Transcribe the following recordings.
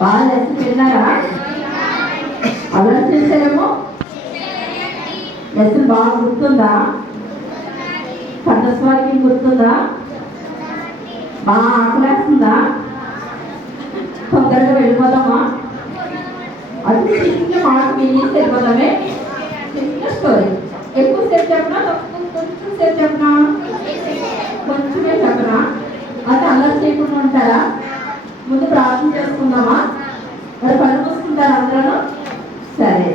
బాగా లెసన్ విన్నారా? అలా చేశారేమో. లెసన్ బాగా గుర్తుందా? కంఠస్వారికి గుర్తుందా? బాగా ఆకలేస్తుందా? తొందరగా వెళ్ళిపోదామా? అది చిన్న మాట వినేసి వెళ్ళిపోదామే. చిన్న స్టోరీ. ఎక్కువసేపు చెప్పనా కొంచెం సేపు చెప్పనా? కొంచెమే చెప్పనా? అది అలా చేయకుండా ఉంటారా? ముందు ప్రార్థన చేసుకుందామా? మరి పని వస్తుంటారు అందరూ? సరే.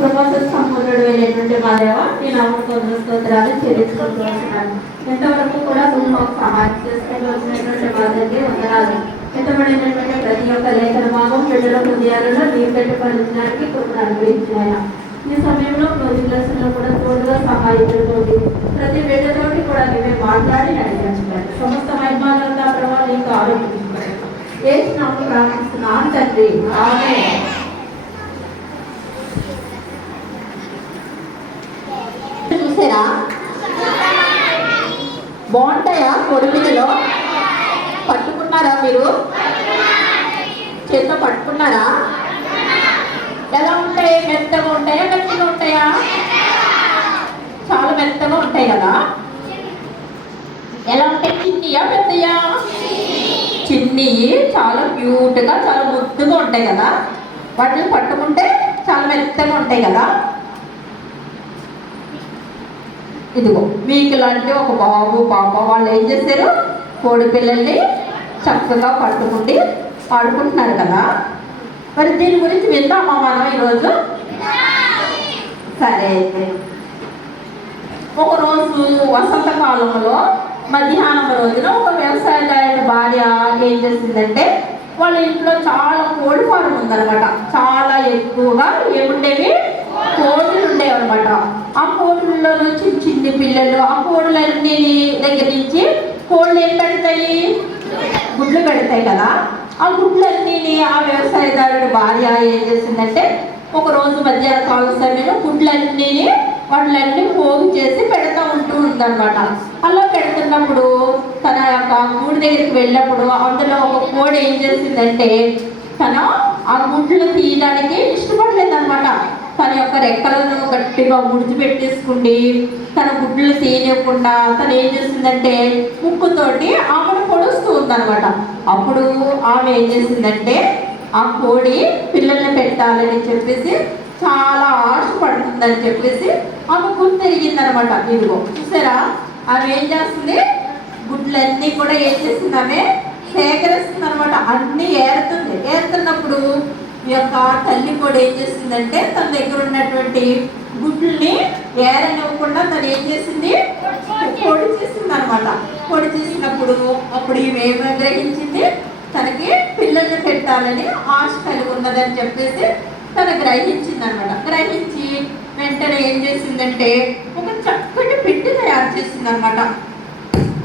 ప్రమోషన్ సముద్రుడు అయినటువంటి మా దేవ, నేను అమృత స్తోత్రాలు చెల్లించుకుంటున్నాను. ఎంతవరకు కూడా మాకు సహాయం చేసుకుని వచ్చినటువంటి బాధకి వందనాలు. ఎంతబడినటువంటి ప్రతి ఒక్క లేఖన భాగం బిడ్డల హృదయాలలో నీరు పెట్టుకోవడానికి కొన్ని అనుభవించిన ఈ సమయంలో క్లోజింగ్ లెసన్లో కూడా తోడుగా సహాయపడుతుంది. ప్రతి బిడ్డతోటి కూడా మేమే మాట్లాడి నడిపించుకోండి. సమస్త మహిమాలంతా ప్రభావం ఇంకా ఆరోపించుకోండి. ఏసు నామమున ప్రార్థిస్తున్నాను తండ్రి, ఆమేన్. చూసారా? బాగుంటాయా? కొడుకులో పట్టుకున్నారా? మీరు చేతిలో పట్టుకున్నారా? ఎలా ఉంటాయి? మెత్తగా ఉంటాయా గట్టిగా ఉంటాయా? చాలా మెత్తగా ఉంటాయి కదా. ఎలా ఉంటాయి? చిన్నయా పెద్దయా? చిన్ని చాలా క్యూట్గా చాలా ముద్దుగా ఉంటాయి కదా. వాటిని పట్టుకుంటే చాలా మెత్తగా ఉంటాయి కదా. ఇదిగో మీకు లాంటి ఒక బాబు పాప వాళ్ళు ఏం చేశారు? కోడి పిల్లల్ని చక్కగా పట్టుకుండి ఆడుకుంటున్నారు కదా. మరి దీని గురించి విందామా మనం ఈరోజు? సరే. అయితే ఒకరోజు వసంతకాలంలో మధ్యాహ్నం రోజున ఒక వ్యవసాయదారుడి భార్య ఏం చేసిందంటే, వాళ్ళ ఇంట్లో చాలా కోడి ఫారం ఉందన్నమాట. చాలా ఎక్కువగా ఏముండేవి? కోడులు ఉండేవి అనమాట. ఆ కోడుల్లో చిన్న చిన్ని పిల్లలు, ఆ కోడులన్నీ దగ్గర నుంచి కోళ్ళు ఏం పెడతాయి? గుడ్లు పెడతాయి కదా. ఆ గుడ్లన్నీ ఆ వ్యవసాయదారుడి భార్య ఏం చేసిందంటే, ఒకరోజు మధ్యాహ్న కాల సమయంలో గుడ్లన్నీ వాటిలన్నీ పోగు చేసి పెడతా ఉందన్నమాట. అలా పెడుతున్నప్పుడు తన యొక్క గూడు దగ్గరికి వెళ్ళినప్పుడు అందులో ఒక కోడి ఏం చేసిందంటే, తను ఆ గుడ్లు తీయడానికి ఇష్టపడలేదన్నమాట. తన యొక్క రెక్కలను గట్టిగా ముడిచిపెట్టేసుకుండి తన గుడ్లు తీయకుండా తను ఏం చేసిందంటే ముక్కుతోటి ఆమెను పొడుస్తూ ఉందన్నమాట. అప్పుడు ఆమె ఏం చేసిందంటే, ఆ కోడి పిల్లల్ని పెట్టాలని చెప్పేసి చాలా ఆశపడుతుందని చెప్పేసి ఆమె గుర్తెరిగిందనమాట. ఇదిగో చూసారా? ఆమె ఏం చేస్తుంది? గుడ్లన్నీ కూడా ఏం చేస్తుంది? ఆమె సేకరిస్తుంది అనమాట. అన్నీ ఏరుతున్నప్పుడు ఈ యొక్క తల్లి కూడా ఏం చేసిందంటే, తన దగ్గర ఉన్నటువంటి గుడ్లని ఏరనివ్వకుండా తను ఏం చేసింది? పొడి చేసింది అనమాట. పొడి చేసినప్పుడు అప్పుడు ఈమె ఏమో గ్రహించింది? తనకి పిల్లల్ని పెట్టాలని ఆశ కలిగి ఉన్నదని చెప్పేసి తను గ్రహించింది అనమాట. గ్రహించి వెంటనే ఏం చేసిందంటే ఒక చక్కటి పెట్టి తయారు చేసింది అనమాట.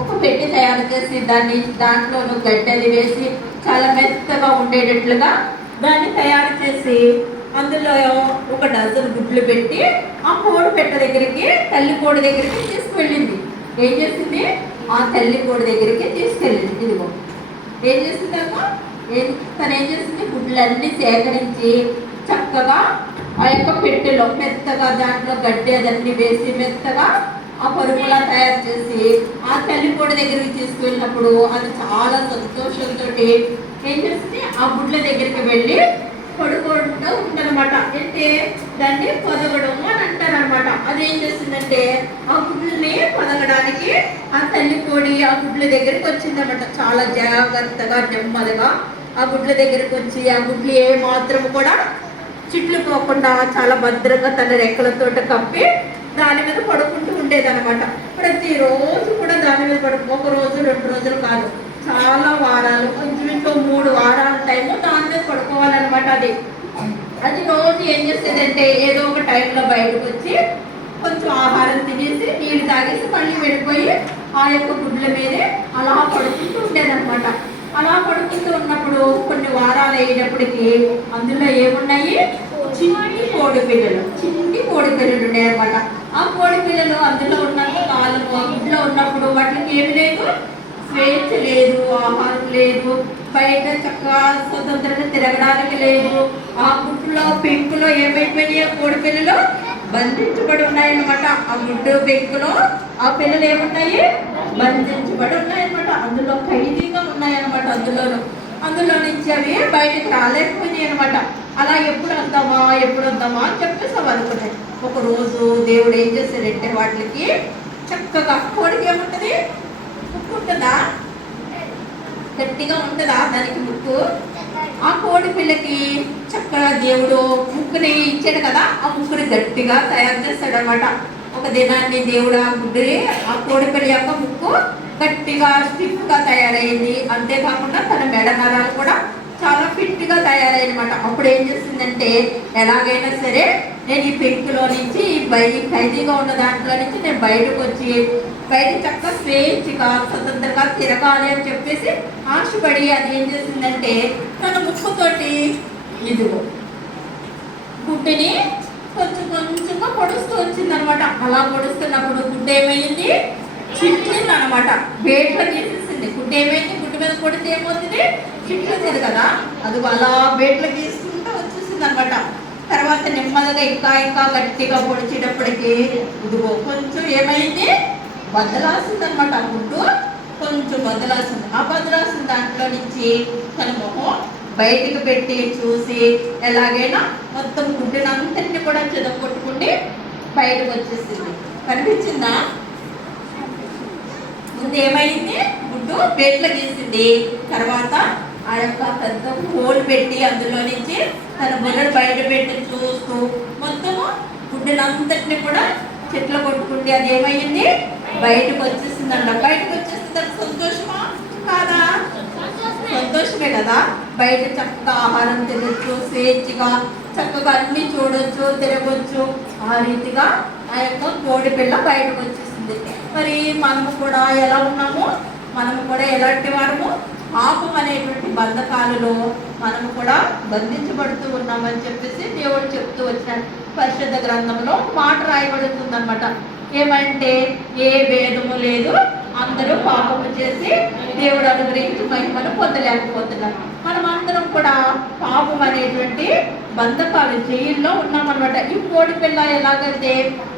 ఒక పెట్టి తయారు చేసి దాంట్లో గడ్డలు వేసి చాలా మెత్తగా ఉండేటట్లుగా దాన్ని తయారు చేసి అందులో ఒక డజన్ గుడ్లు పెట్టి ఆ కోడి పెట్ట దగ్గరికి, తల్లి కోడి దగ్గరికి తీసుకువెళ్ళింది. ఏం చేసింది? ఆ తల్లి కోడి దగ్గరికి తీసుకెళ్ళింది. ఇదిగో ఏం చేసిందేమో తను ఏం చేసింది? గుడ్లన్నీ సేకరించి చక్కగా ఆ యొక్క పెట్టెలో మెత్తగా దాంట్లో గడ్డి అదన్నీ వేసి మెత్తగా ఆ పరుపులా తయారు చేసి ఆ తల్లి కోడి దగ్గరికి తీసుకువెళ్ళినప్పుడు అది చాలా సంతోషంతో ఏం చేస్తుంది? ఆ గుడ్ల దగ్గరికి వెళ్ళి పడుకుంటూ ఉందనమాట. అంటే దాన్ని పొదగడం అని అంటారనమాట. అదేం చేసిందంటే ఆ గుడ్లని పొదగడానికి ఆ తల్లి కోడి ఆ గుడ్ల దగ్గరికి వచ్చిందనమాట. చాలా జాగ్రత్తగా నెమ్మదిగా ఆ గుడ్ల దగ్గరికి వచ్చి ఆ గుడ్లు ఏ మాత్రం కూడా చిట్లు పోకుండా చాలా భద్రంగా తన రెక్కలతో కప్పి దాని మీద పడుకుంటూ ఉండేదన్నమాట. ప్రతిరోజు కూడా దాని మీద ఒక రోజు 2 రోజులు కాదు, చాలా వారాలు, కొంచెం 3 వారాల టైము దాని మీద పడుకోవాలన్నమాట. అది రోజు ఏం చేసేదంటే ఏదో ఒక టైంలో బయటకు వచ్చి కొంచెం ఆహారం తినేసి నీళ్ళు తాగేసి మళ్ళీ వెళ్ళిపోయి ఆ యొక్క గుడ్ల మీదే అలా పడుకుంటూ ఉండేదన్నమాట. అలా పడుకుంటూ ఉన్నప్పుడు కొన్ని వారాలు అయ్యేటప్పటికి అందులో ఏమున్నాయి? చిన్ని కోడి పిల్లలు ఉన్నాయన్నమాట. ఆ కోడి పిల్లలు అందులో ఉన్నంత కాలము ఇంట్లో ఉన్నప్పుడు వాటికి ఏమి లేదు, స్వేచ్ఛ లేదు, ఆహారం లేదు, బయట చక్కగా స్వతంత్రంగా తిరగడానికి లేదు. ఆ గుడ్డులో పెంకులో ఏమైపోయినాయి, కోడి పిల్లలు బంధించబడి ఉన్నాయన్నమాట. ఆ గుడ్డు పెంకులో ఆ పిల్లలు ఏమున్నాయి, బంధించబడి ఉన్నాయన్నమాట. అందులో ఖైదీగా ఉన్నాయన్నమాట. అందులో నుంచి అవి బయటకు రాలేకపోయినాయి అనమాట. అలా ఎప్పుడు వద్దామా అని చెప్పేసి అవి అనుకున్నాయి. ఒక రోజు దేవుడు ఏం చేశాడంటే వాటికి చక్కగా, కోడికి ఏముంటుంది, ముక్కు ఉంటుందా, గట్టిగా ఉంటుందా దానికి ముక్కు. ఆ కోడి పిల్లకి చక్కగా దేవుడు ముక్కుని ఇచ్చాడు కదా, ఆ ముక్కుని గట్టిగా తయారు చేస్తాడు అనమాట. ఒక దినాన్ని దేవుడు ఆ గుడ్డిని, ఆ కోడి పిల్ల యొక్క ముక్కు గట్టిగా స్టిఫ్గా తయారైంది. అంతేకాకుండా తన మెడ నరాలు కూడా చాలా ఫిట్గా తయారయ్యనమాట. అప్పుడు ఏం చేసిందంటే, ఎలాగైనా సరే నేను ఈ పెంకులో నుంచి ఈ ఖైదీగా ఉన్న దాంట్లో నుంచి నేను బయటకు వచ్చి బయట చక్కగా స్వేచ్ఛగా స్వతంత్రంగా తిరగాలి అని చెప్పేసి ఆశపడి అది ఏం చేసిందంటే తన ముక్కుతోటి ఇదిగో గుడ్డుని కొంచెంగా పొడుస్తూ వచ్చింది అనమాట. అలా పొడుస్తున్నప్పుడు గుడ్డు ఏమైంది, చిట్లింది అనమాట. వేట్లో తీసేసింది. గుడ్డు ఏమైంది, గుడ్డు మీద కొడితే ఏమవుతుంది, చిట్లింది కదా, అది అలా వేట్లో తీసుకుంటూ వచ్చేసింది అనమాట. తర్వాత నెమ్మదిగా ఇంకా గట్టిగా పొడిచేటప్పటికి ఇదిగో కొంచెం ఏమైంది, బద్దలాసింది అనమాట. ఆ గుడ్డు కొంచెం బద్దలాసింది. ఆ బద్దలాసిన దాంట్లో నుంచి తన మొహం బయటికి పెట్టి చూసి ఎలాగైనా మొత్తం గుడ్డునంతటిని కూడా చెదగొట్టుకుండి బయటకు వచ్చేసింది. కనిపించిందా? ముందు ఏమైంది, గుడ్డు పేట్ల గీసింది. తర్వాత ఆ యొక్క పెద్ద హోల్ పెట్టి అందులో నుంచి తన బుర్రను బయట పెట్టి చూస్తూ మొత్తము గుడ్డునంతటిని కూడా చెట్లు కొట్టుకుంటే అది ఏమైంది, బయటకు వచ్చేసిందంట. బయటకు వచ్చేసిందంటే సంతోషమా కాదా? సంతోషమే కదా. బయట చక్కగా ఆహారం తినొచ్చు, స్వేచ్ఛగా చక్కగా అన్ని చూడొచ్చు, తిరగొచ్చు. ఆ రీతిగా ఆ యొక్క కోడి పిల్ల బయటకు వచ్చేసింది. మరి మనము కూడా ఎలా ఉన్నాము, మనము కూడా ఎలాంటి వారము, పాపం అనేటువంటి బంధకాలలో మనము కూడా బంధించబడుతూ ఉన్నామని చెప్పేసి దేవుడు చెప్తూ వచ్చినాడు. పరిశుద్ధ గ్రంథంలో మాట రాయబడుతుంది అనమాట. ఏమంటే ఏ భేదము లేదు, అందరూ పాపము చేసి దేవుడు అనుగ్రహించి మహిమను పొందలేకపోతున్నారు. మనం అందరం కూడా పాపం అనేటువంటి బంధకాలు జైల్లో ఉన్నామన్నమాట. ఈ కోడి పిల్ల ఎలాగైతే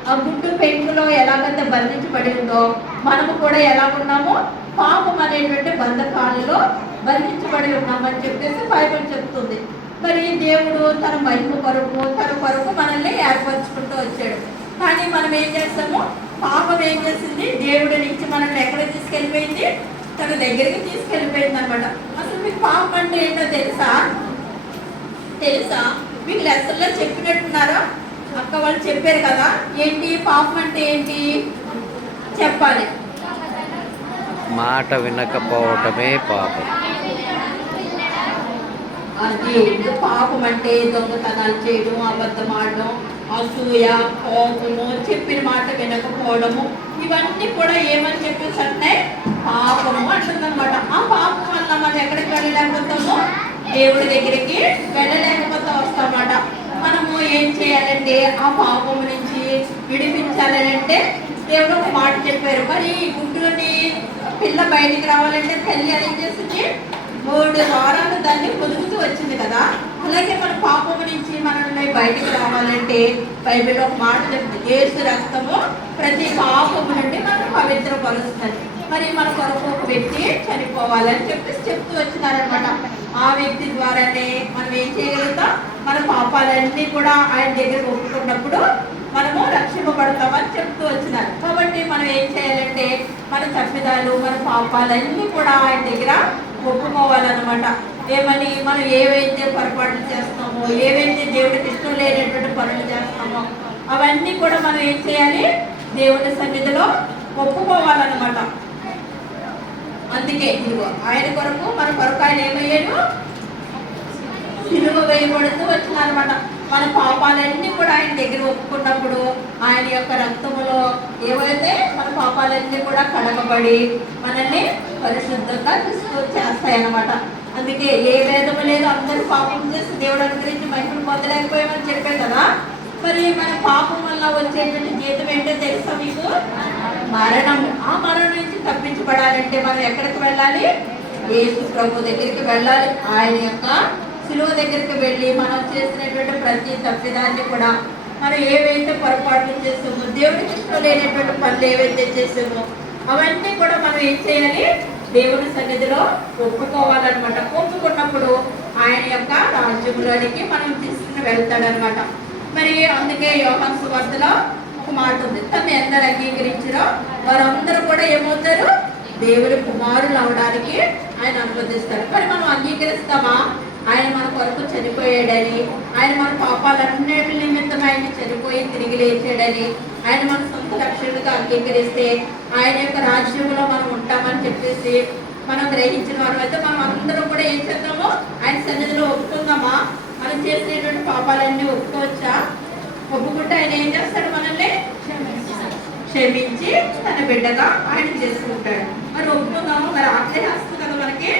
ఆ గుడ్డు పెంకులో ఎలాగైతే బంధించబడి ఉందో మనము కూడా ఎలా ఉన్నామో పాపం అనేటువంటి బంధకాలలో బంధించబడి ఉన్నామని చెప్పేసి బైబిల్ చెప్తుంది. మరి దేవుడు తన మహిమ కొరకు తన కొరకు మనల్ని ఏర్పరచుకుంటూ వచ్చాడు. కానీ మనం ఏం చేస్తాము, పాపం ఏం చేసింది, దేవుడి నుంచి మనల్ని ఎక్కడ తీసుకెళ్ళిపోయింది, తన దగ్గరికి తీసుకెళ్ళిపోయింది అనమాట. అసలు మీకు పాపం అంటే ఏంటో తెలుసా? మీకు లెసన్లో చెప్పినట్టున్నారా? అక్క వాళ్ళు చెప్పారు కదా. ఏంటి పాపం అంటే ఏంటి చెప్పాలి. మాట వినకపోవటమే పాపం. అది పాపం అంటే దొంగతనాలు చేయడం, అబద్ధం ఆడడం, అసూయ, కోపము, చెప్పిన మాట వినకపోవడము, ఇవన్నీ కూడా ఏమని చెప్పేసి అంటే పాపము అంటుందన్నమాట. ఆ పాపం వల్ల మనం ఎక్కడికి వెళ్ళలేకపోతామో, దేవుడి దగ్గరికి వెళ్ళలేకపోతే వస్తామన్నమాట. మనము ఏం చేయాలంటే ఆ పాపము నుంచి విడిపించాలంటే దేవుడు ఒక మాట చెప్పారు. మరి గుడ్డులోని పిల్ల బయటికి రావాలంటే తల్లి ఏం చేస్తుంది, 3 వారాలు దాన్ని పొదుగుతూ వచ్చింది కదా. అలాగే మన పాపము నుంచి మనల్ని బయటికి రావాలంటే బైబిల్ ఒక మాట చెప్తుంది, యేసు రక్తము ప్రతి పాపము నుండి మనం పవిత్రపరుస్తుంది. మరి మన కొరకు ఒక వ్యక్తి చనిపోవాలని చెప్పేసి చెప్తూ వచ్చినారనమాట. ఆ వ్యక్తి ద్వారానే మనం ఏం చేయగలుగుతాం, మన పాపాలన్నీ కూడా ఆయన దగ్గర ఒప్పుకున్నప్పుడు మనము రక్షింపబడతామని చెప్తూ వచ్చినారు. కాబట్టి మనం ఏం చేయాలంటే మన తప్పిదాలు, మన పాపాలన్నీ కూడా ఆయన దగ్గర ఒప్పుకోవాలన్నమాట. ఏమని, మనం ఏవైతే పొరపాట్లు చేస్తామో, ఏవైతే దేవుడికి ఇష్టం లేనటువంటి పనులు చేస్తామో అవన్నీ కూడా మనం ఏం చేయాలి, దేవుడి సన్నిధిలో ఒప్పుకోవాలన్నమాట. అందుకే ఇదిగో ఆయన కొరకు మన కొరకు ఆయన ఏమయ్యాడు, సిలువ వేయబడుతూ వచ్చినారన్నమాట. మన పాపాలన్నీ కూడా ఆయన దగ్గర ఒప్పుకున్నప్పుడు ఆయన యొక్క రక్తములో ఏవైతే మన పాపాలన్నీ కూడా కడగబడి మనల్ని పరిశుద్ధంగా తీసుకొచ్చేస్తాయన్నమాట. అందుకే ఏ భేదము లేదు, అందరూ పాపం చేసి దేవుడు అనుగ్రహించి మహిమను పొందలేకపోయామని చెప్పారు కదా. మరి మన పాపం వల్ల వచ్చేటువంటి జీతం ఏంటో తెలుసా మీకు? మరణం. ఆ మరణం నుంచి తప్పించబడాలంటే మనం ఎక్కడికి వెళ్ళాలి? యేసు ప్రభు దగ్గరికి వెళ్ళాలి. ఆయన యొక్క శిలువ దగ్గరికి వెళ్ళి మనం చేసినటువంటి ప్రతి తప్పిదాన్ని కూడా మనం ఏవైతే పొరపాట్లు చేస్తామో, దేవుడికి ఇష్టం లేనటువంటి పనులు ఏవైతే చేసామో అవన్నీ కూడా మనం ఏం చేయాలి? దేవుని సన్నిధిలో ఒప్పుకోవాలన్నమాట. ఒప్పుకున్నప్పుడు ఆయన యొక్క రాజ్యంలోనికి మనం తీసుకుని వెళ్తాడనమాట. మరి అందుకే యోహాను సువార్తలో ఒక మాట ఉంది, తను ఎందరు అంగీకరించారో వారందరూ కూడా ఏమవుతారు? దేవుని కుమారులు అవడానికి ఆయన అనుమతిస్తారు. మరి మనం అంగీకరిస్తామా? ఆయన మన కొరకు చనిపోయాడని, ఆయన మన పాపాలన్నిటి నిమిత్తం ఆయన చనిపోయి తిరిగి లేచాడని, ఆయన మన సొంత రక్షణగా అంగీకరిస్తే ఆయన యొక్క రాజ్యంలో మనం ఉంటామని చెప్పేసి మనం గ్రహించిన వారు అయితే మనం అందరం కూడా ఏం చేద్దామో? ఆయన సన్నిధిలో ఒప్పుకుందామా? మనం చేసినటువంటి పాపాలన్నీ ఒప్పుకోవచ్చా? ఒప్పుకుంటే ఆయన ఏం చేస్తాడు? మనల్ని క్షమించి తన బిడ్డగా ఆయన చేసుకుంటాడు. మరి ఒప్పుకుందాము? మరి ఆశ్రయ వస్తుంది కదా మనకి.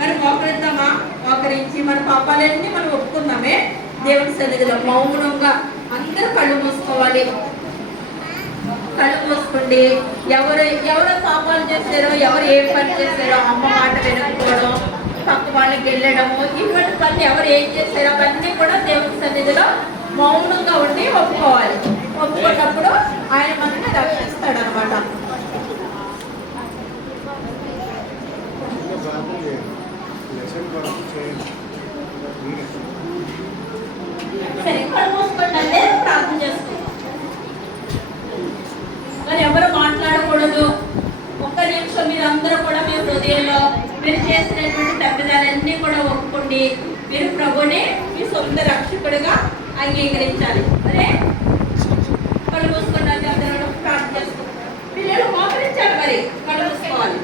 మరి మోకరిద్దామా? మోకరించి మన పాపాలన్నీ మనం ఒప్పుకుందామే దేవుని సన్నిధిలో మౌనంగా అందరూ కళ్ళు మూసుకోవాలి. కళ్ళు మూసుకోండి. ఎవరు పాపాలు చేశారో, ఎవరు ఏ పని చేశారో, అమ్మ మాట వినకపోవడం, పక్క వాళ్ళకి వెళ్ళడము, ఇటువంటి పనులు ఎవరు ఏం చేశారో అవన్నీ కూడా దేవుని సన్నిధిలో మౌనంగా ఉండి ఒప్పుకోవాలి. ఒప్పుకున్నప్పుడు ఆయన మనల్ని రక్షిస్తాడు అనమాట. సరే, కళ్ళు మూసుకోండి అంటే ప్రార్థన చేసుకుంటాం. మరి ఎవరు మాట్లాడకూడదు. ఒక్క నిమిషం మీరు అందరూ కూడా మీ హృదయంలో మీరు చేసినటువంటి తప్పిదాలన్నీ కూడా ఒప్పుకోండి. మీరు ప్రభుని మీ సొంత రక్షకుడిగా అంగీకరించాలి. సరే, కళ్ళు మూసుకున్న అందరూ ప్రార్థన చేసుకుంటారు. పిల్లలు మోకరించాలి. మరి కళ్ళు మూసుకోవాలి.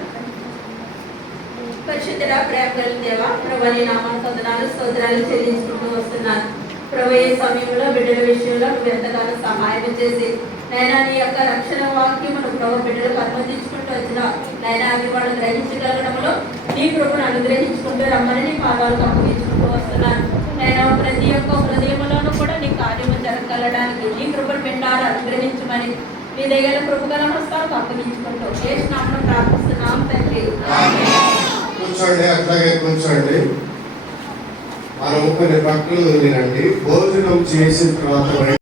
పరిశుద్ధుడా, ప్రేమ దేవా, ప్రభు నీ నామానికి వందనాలు స్తోత్రాలు చెల్లించుకుంటూ వస్తున్నాను. ప్రభు ఏ సమయంలో బిడ్డల విషయంలో నువ్వు ఎంతగానో సహాయం చేసి నైనా నీ యొక్క రక్షణ వాక్యమును ప్రభు బిడ్డలకు అనుమతించుకుంటూ వచ్చిన నైనా అవి వాళ్ళు గ్రహించగలగడంలో నీ కృపను అనుగ్రహించుకుంటూ రమ్మని నీ పాదాలకు అప్పగించుకుంటూ వస్తున్నాను. నైనా ప్రతి ఒక్క హృదయంలోనూ కూడా నీ కార్యము జరగగలడానికి నీ కృపను పిండారు అనుగ్రహించమని నీ దగ్గర కృపగల హస్తాలకు అప్పగించుకుంటూ చేసినామని ప్రార్థిస్తున్నాం తండ్రి. కూర్చోండి, అట్లాగే కూర్చోండి. మనము కొన్ని పక్కలు వినండి. భోజనం చేసిన తర్వాత